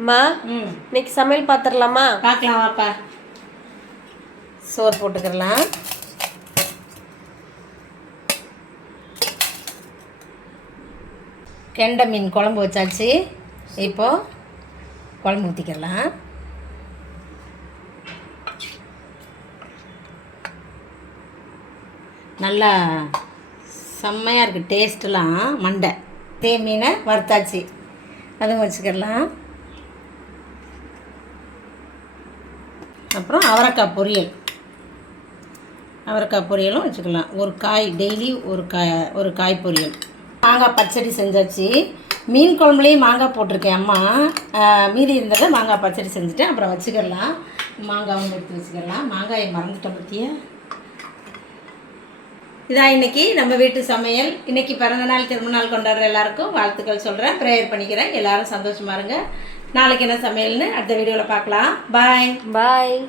அம்மா இன்னைக்கு சமையல் பார்த்துடலாமா? பார்க்கலாம் வாப்பா. சோறு போட்டுக்கலாம். கெண்டை மீன் குழம்பு வச்சாச்சு. இப்போது குழம்பு ஊற்றிக்கலாம். நல்லா செம்மையாக இருக்குது டேஸ்ட்டெலாம். மண்டை மீனை வறுத்தாச்சு, அதுவும் வச்சுக்கலாம். அப்புறம் அவரைக்காய் பொரியலும் வச்சுக்கலாம். ஒரு காய் டெய்லி ஒரு காய் பொரியல். மாங்காய் பச்சடி செஞ்சாச்சு. மீன் குழம்புலேயும் மாங்காய் போட்டிருக்கேன் அம்மா. மீதி இருந்ததை மாங்காய் பச்சடி செஞ்சுட்டேன். அப்புறம் வச்சுக்கலாம். மாங்காவும் எடுத்து வச்சுக்கலாம். மாங்காயை மறந்துட்டேன் பற்றியா. இதான் இன்றைக்கி நம்ம வீட்டு சமையல். இன்றைக்கி பிறந்தநாள் திருமணநாள் கொண்டாடுற எல்லாருக்கும் வாழ்த்துக்கள் சொல்கிறேன். ப்ரேயர் பண்ணிக்கிறேன். எல்லோரும் சந்தோஷமாக இருங்க. நாளைக்கு என்ன சமையல்னு அடுத்த வீடியோவில் பார்க்கலாம். பாய்.